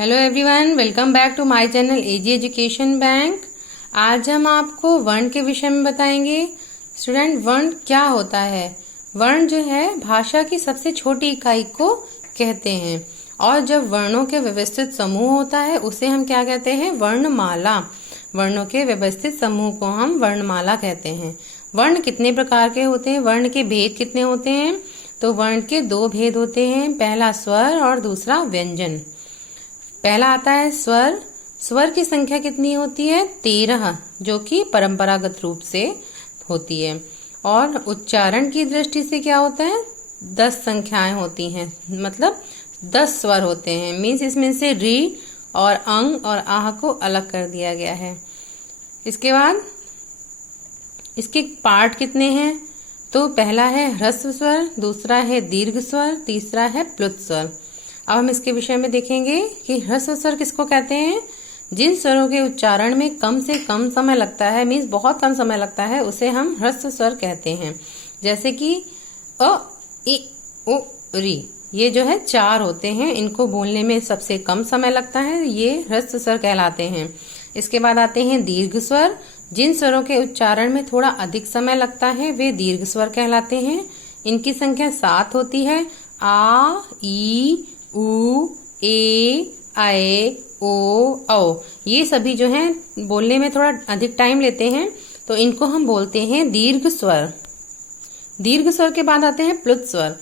Hello everyone, welcome back to my channel A G education bank. आज हम आपको वर्ण के विषय में बताएंगे। स्टूडेंट, वर्ण क्या होता है? वर्ण जो है भाषा की सबसे छोटी इकाई को कहते हैं और जब वर्णों के व्यवस्थित समूह होता है उसे हम क्या कहते हैं? वर्णमाला। वर्णों के व्यवस्थित समूह को हम वर्णमाला कहते हैं। वर्ण कितने प्रकार के होते हैं? वर्ण के भेद कितने होते हैं? तो वर्ण के दो भेद होते हैं, पहला स्वर और दूसरा व्यंजन। पहला आता है स्वर। स्वर की संख्या कितनी होती है? 13, जो कि परंपरागत रूप से होती है। और उच्चारण की दृष्टि से क्या होता है? 10 संख्याएं होती हैं, मतलब 10 स्वर होते हैं। मीन्स इसमें से री और अंग और आह को अलग कर दिया गया है। इसके बाद इसके पार्ट कितने हैं? तो पहला है ह्रस्व स्वर, दूसरा है दीर्घ स्वर, तीसरा है प्लुत स्वर। अब हम इसके विषय में देखेंगे कि ह्रस्व स्वर किसको कहते हैं? जिन स्वरों के उच्चारण में कम से कम समय लगता है, मीन्स बहुत कम समय लगता है, उसे हम ह्रस्व स्वर कहते हैं। जैसे कि अ, इ, उ, री, ये जो है 4 होते हैं, इनको बोलने में सबसे कम समय लगता है, ये ह्रस्व स्वर कहलाते हैं। इसके बाद आते हैं दीर्घ स्वर। जिन स्वरों के उच्चारण में थोड़ा अधिक समय लगता है वे दीर्घ स्वर कहलाते हैं। इनकी संख्या 7 होती है। आ, ई, उ, ए, आए, ओ, औ। ये सभी जो हैं बोलने में थोड़ा अधिक टाइम लेते हैं, तो इनको हम बोलते हैं दीर्घ स्वर। दीर्घ स्वर के बाद आते हैं प्लुत स्वर।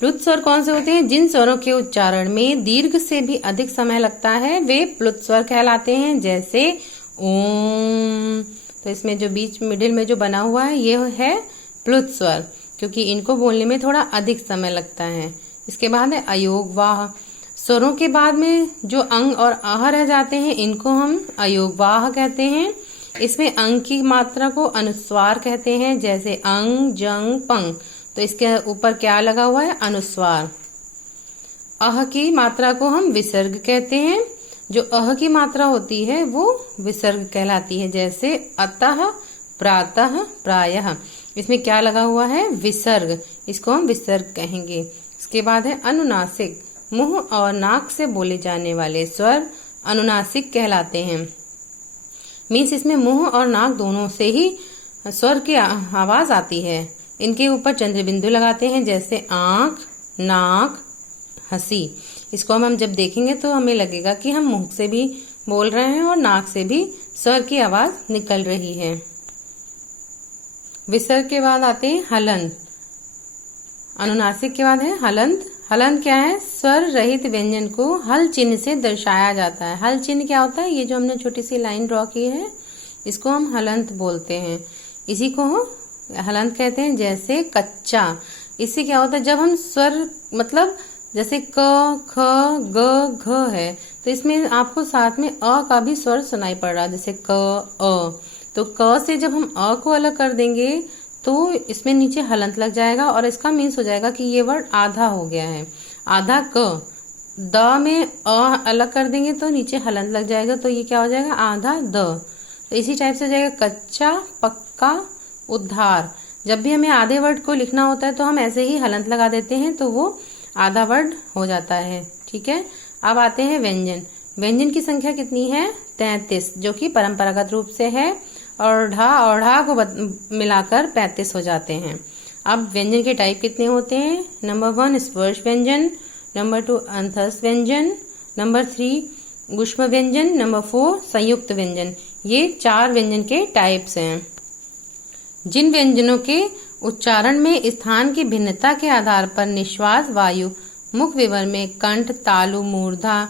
प्लुत स्वर कौन से होते हैं? जिन स्वरों के उच्चारण में दीर्घ से भी अधिक समय लगता है वे प्लुत स्वर कहलाते हैं। जैसे ओम, तो इसमें जो बीच मिडिल में जो बना हुआ है ये है प्लुत स्वर, क्योंकि इनको बोलने में थोड़ा अधिक समय लगता है। इसके बाद है अयोगवाह। स्वरों के बाद में जो अंग और आह रह जाते हैं इनको हम अयोगवाह कहते हैं। इसमें अंग की मात्रा को अनुस्वार कहते हैं। जैसे अंग, जंग, पंग, तो इसके ऊपर क्या लगा हुआ है? अनुस्वार। अह की मात्रा को हम विसर्ग कहते हैं। जो अह की मात्रा होती है वो विसर्ग कहलाती है। जैसे अतः, प्रातः, प्रायः, इसमें क्या लगा हुआ है? विसर्ग, इसको हम विसर्ग कहेंगे। इसके बाद है अनुनासिक। मुंह और नाक से बोले जाने वाले स्वर अनुनासिक कहलाते हैं। मीन्स इसमें मुंह और नाक दोनों से ही स्वर की आवाज आती है। इनके ऊपर चंद्र बिंदु लगाते हैं। जैसे आंख, नाक, हंसी। इसको हम जब देखेंगे तो हमें लगेगा कि हम मुंह से भी बोल रहे हैं और नाक से भी स्वर की आवाज निकल रही है। विसर्ग के बाद आते हैं हलंत। अनुनासिक के बाद है हलंत। हलंत क्या है? स्वर रहित व्यंजन को हल चिन्ह से दर्शाया जाता है। हल चिन्ह क्या होता है? ये जो हमने छोटी सी लाइन ड्रॉ की है इसको हम हलंत बोलते हैं। इसी को हलंत कहते हैं। जैसे कच्चा, इससे क्या होता है? जब हम स्वर मतलब जैसे क, ख, ग, घ है तो इसमें आपको साथ में अ का भी स्वर सुनाई पड़ रहा है। जैसे क, अ, तो क से जब हम अ को अलग कर देंगे तो इसमें नीचे हलंत लग जाएगा और इसका मीन्स हो जाएगा कि ये वर्ड आधा हो गया है। आधा क। द में अ अलग कर देंगे तो नीचे हलंत लग जाएगा, तो ये क्या हो जाएगा? आधा द। तो इसी टाइप से हो जाएगा कच्चा, पक्का, उद्धार। जब भी हमें आधे वर्ड को लिखना होता है तो हम ऐसे ही हलंत लगा देते हैं तो वो आधा वर्ड हो जाता है। ठीक है। अब आते हैं व्यंजन। व्यंजन की संख्या कितनी है? 33, जो कि परंपरागत रूप से है और ढा को मिलाकर 35 हो जाते हैं। अब व्यंजन के टाइप कितने होते हैं? नंबर 1 स्पर्श व्यंजन, नंबर 2 अंतस्थ व्यंजन, नंबर 3 गुष्म व्यंजन, नंबर 4 संयुक्त व्यंजन। ये 4 व्यंजन के टाइप्स हैं। जिन व्यंजनों के उच्चारण में स्थान की भिन्नता के आधार पर निश्वास वायु मुख विवर में कंठ, तालु, मूर्धा,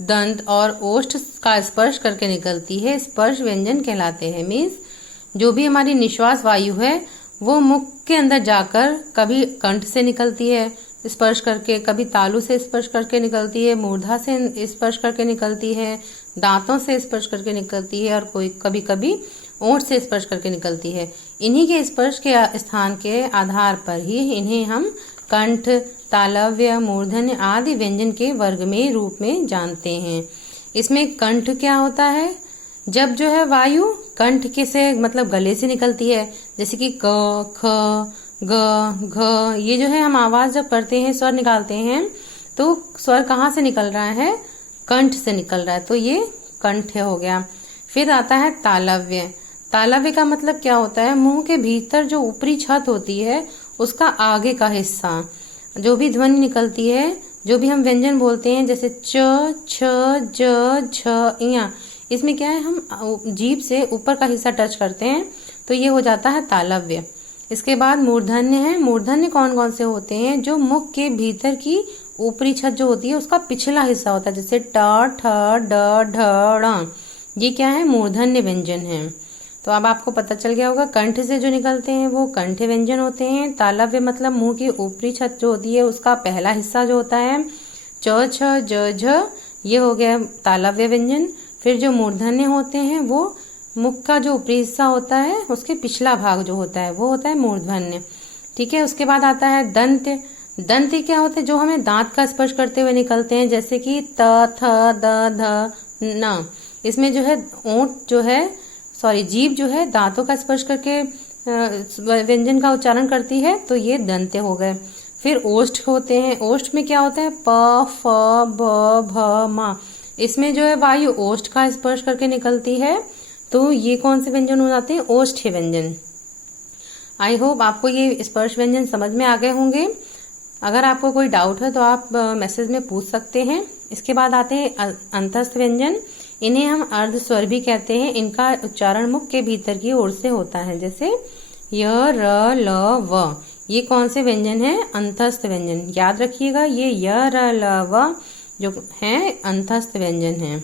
दंत और ओष्ठ का स्पर्श करके निकलती है, स्पर्श व्यंजन कहलाते हैं। मीन्स जो भी हमारी निश्वास वायु है वो मुख के अंदर जाकर कभी कंठ से निकलती है स्पर्श करके, कभी तालु से स्पर्श करके निकलती है, मूर्धा से स्पर्श करके निकलती है, दांतों से स्पर्श करके निकलती है और कोई कभी कभी ओठ से स्पर्श करके निकलती है। इन्हीं के स्पर्श के स्थान के आधार पर ही इन्हें हम कंठ, तालव्य, मूर्धन्य आदि व्यंजन के वर्ग में रूप में जानते हैं। इसमें कंठ क्या होता है? जब जो है वायु कंठ के से मतलब गले से निकलती है, जैसे कि क, ख, ग, घ, ये जो है हम आवाज जब करते हैं, स्वर निकालते हैं तो स्वर कहाँ से निकल रहा है? कंठ से निकल रहा है, तो ये कंठ हो गया। फिर आता है तालव्य। तालव्य का मतलब क्या होता है? मुंह के भीतर जो ऊपरी छत होती है उसका आगे का हिस्सा, जो भी ध्वनि निकलती है, जो भी हम व्यंजन बोलते हैं, जैसे च, छ, ज, झ, इया, इसमें क्या है, हम जीभ से ऊपर का हिस्सा टच करते हैं, तो ये हो जाता है तालव्य। इसके बाद मूर्धन्य है। मूर्धन्य कौन कौन से होते हैं? जो मुख के भीतर की ऊपरी छत जो होती है उसका पिछला हिस्सा होता है, जैसे ट, ठ, ड, ढ, ण, ये क्या है? मूर्धन्य व्यंजन है। तो अब आपको पता चल गया होगा, कंठ से जो निकलते हैं वो कंठ व्यंजन होते हैं। तालव्य मतलब मुंह की ऊपरी छत जो होती है उसका पहला हिस्सा जो होता है, च, छ, ज, झ, ये हो गया तालव्य व्यंजन। फिर जो मूर्धन्य होते हैं वो मुख का जो ऊपरी हिस्सा होता है उसके पिछला भाग जो होता है वो होता है मूर्धन्य। ठीक है। उसके बाद आता है दंत्य। दंत्य क्या होते हैं? जो हमें दांत का स्पर्श करते हुए निकलते हैं, जैसे कि त, थ, द, ध, न। इसमें जो है ओंठ जो है, जीभ जो है दांतों का स्पर्श करके व्यंजन का उच्चारण करती है, तो ये दंत्य हो गए। फिर ओष्ठ होते हैं। ओष्ठ में क्या होता है? प, फ, ब, भ, म। इसमें जो है वायु ओष्ठ का स्पर्श करके निकलती है, तो ये कौन से व्यंजन हो जाते हैं? ओष्ठ्य व्यंजन। आई होप आपको ये स्पर्श व्यंजन समझ में आ गए होंगे। अगर आपको कोई डाउट है तो आप मैसेज में पूछ सकते हैं। इसके बाद आते हैं अंतस्थ व्यंजन। इन्हें हम अर्ध स्वर भी कहते हैं। इनका उच्चारण मुख के भीतर की ओर से होता है, जैसे य, र, ल, व। ये कौन से व्यंजन है? अंतस्थ व्यंजन। याद रखिएगा, ये य, र, ल, व जो है अंतस्थ व्यंजन है।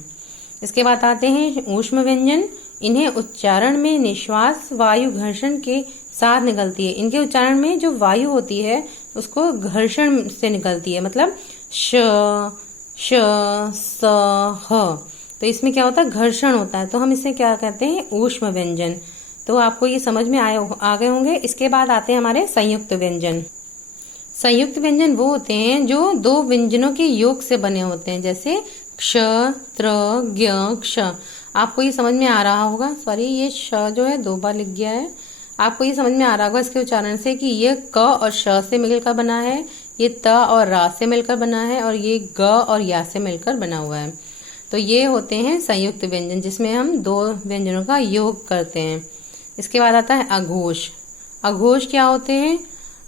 इसके बाद आते हैं ऊष्म व्यंजन। इन्हें उच्चारण में निश्वास वायु घर्षण के साथ निकलती है। इनके उच्चारण में जो वायु होती है उसको घर्षण से निकलती है, मतलब श, श, स, ह। तो इसमें क्या होता है? घर्षण होता है, तो हम इसे क्या कहते हैं? ऊष्म व्यंजन। तो आपको ये समझ में आ गए होंगे। इसके बाद आते हैं हमारे संयुक्त व्यंजन। संयुक्त व्यंजन वो होते हैं जो दो व्यंजनों के योग से बने होते हैं, जैसे क्ष, त्र, ज्ञ, क्ष। आपको ये समझ में आ रहा होगा, ये श जो है 2 बार लिख गया है। आपको ये समझ में आ रहा होगा इसके उच्चारण से कि ये क और श से मिलकर बना है, ये त और रा से मिलकर बना है, और ये ग और या से मिलकर बना हुआ है। तो ये होते हैं संयुक्त व्यंजन, जिसमें हम 2 व्यंजनों का योग करते हैं। इसके बाद आता है अघोष। अघोष क्या होते हैं?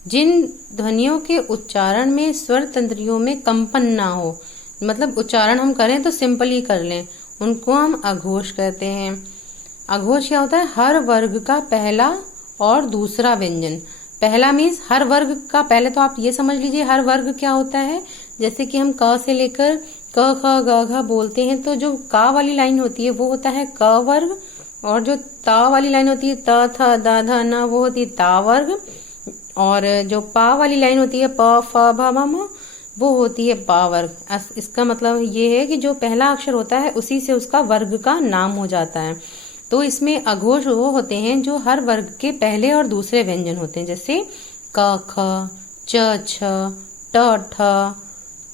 जिन ध्वनियों के उच्चारण में स्वर तंत्रियों में कंपन ना हो, मतलब उच्चारण हम करें तो सिंपल ही कर लें, उनको हम अघोष कहते हैं। अघोष क्या होता है? हर वर्ग का पहला और दूसरा व्यंजन। पहला मीन्स हर वर्ग का, पहले तो आप ये समझ लीजिए हर वर्ग क्या होता है। जैसे कि हम क से लेकर क, ख, ग, घ बोलते हैं, तो जो का वाली लाइन होती है वो होता है क वर्ग, और जो ता वाली लाइन होती है त, थ, द, ध, न, वो होती है ता वर्ग, और जो पा वाली लाइन होती है प, फ, भ, म, म, वो होती है पा वर्ग। इसका मतलब ये है कि जो पहला अक्षर होता है उसी से उसका वर्ग का नाम हो जाता है। तो इसमें अघोष वो होते हैं जो हर वर्ग के पहले और दूसरे व्यंजन होते हैं, जैसे क, ख, च, छ, ट, ठ,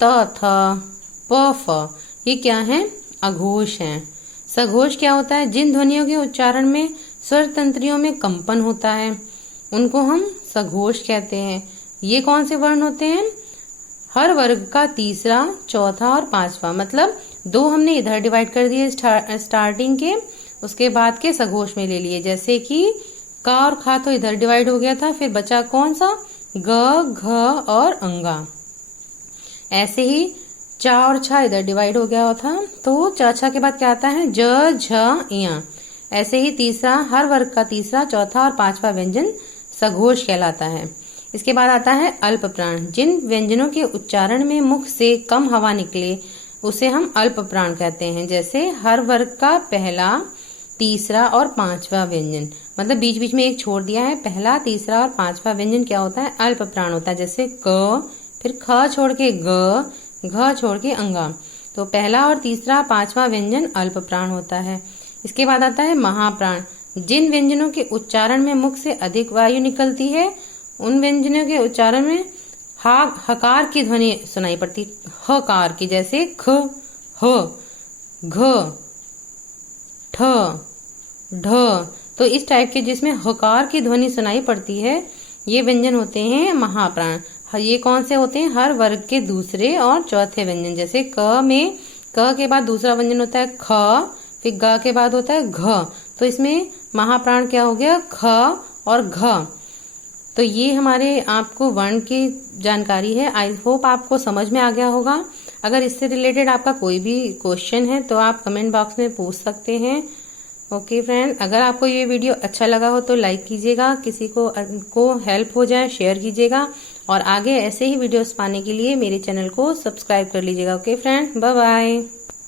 त, थ, प, फ। ये क्या है? अघोष हैं। सघोष क्या होता है? जिन ध्वनियों के उच्चारण में स्वर तंत्रियों में कंपन होता है उनको हम सघोष कहते हैं। ये कौन से वर्ण होते हैं? हर वर्ग का तीसरा, चौथा और पांचवा, मतलब 2 हमने इधर डिवाइड कर दिए स्टार्टिंग के, उसके बाद के सघोष में ले लिए। जैसे कि का और खा तो इधर डिवाइड हो गया था, फिर बचा कौन सा? ग, घ और अंगा। ऐसे ही चा और छा इधर डिवाइड हो गया था, तो चा छा के बाद क्या आता है? ज, झ, इया। ऐसे ही तीसरा, हर वर्ग का तीसरा, चौथा और पांचवा व्यंजन सघोष कहलाता है। इसके बाद आता है अल्प प्राण। जिन व्यंजनों के उच्चारण में मुख से कम हवा निकले उसे हम अल्प प्राण कहते हैं, जैसे हर वर्ग का पहला, तीसरा और पांचवा व्यंजन, मतलब बीच बीच में एक छोड़ दिया है। पहला, तीसरा और पांचवा व्यंजन क्या होता है? अल्प प्राण होता है, जैसे क, फिर ख छोड़ के ग, घ छोड़ के अंगा। तो पहला और तीसरा, पांचवा व्यंजन अल्प प्राण होता है। इसके बाद आता है महाप्राण। जिन व्यंजनों के उच्चारण में मुख से अधिक वायु निकलती है उन व्यंजनों के उच्चारण में हकार की ध्वनि सुनाई पड़ती, हकार की, जैसे ख, ह, घ, ठ, ढ। तो इस टाइप के जिसमें हकार की ध्वनि सुनाई पड़ती है ये व्यंजन होते हैं महाप्राण। ये कौन से होते हैं? हर वर्ग के दूसरे और चौथे व्यंजन। जैसे क में क क के बाद दूसरा व्यंजन होता है ख, फिर ग के बाद होता है घ। तो इसमें महाप्राण क्या हो गया, ख और घ। तो ये हमारे आपको वर्ण की जानकारी है। आई होप आपको समझ में आ गया होगा। अगर इससे रिलेटेड आपका कोई भी क्वेश्चन है तो आप कमेंट बॉक्स में पूछ सकते हैं। ओके फ्रेंड, अगर आपको ये वीडियो अच्छा लगा हो तो लाइक कीजिएगा, किसी को हेल्प हो जाए शेयर कीजिएगा, और आगे ऐसे ही वीडियोस पाने के लिए मेरे चैनल को सब्सक्राइब कर लीजिएगा। Okay friend, bye bye.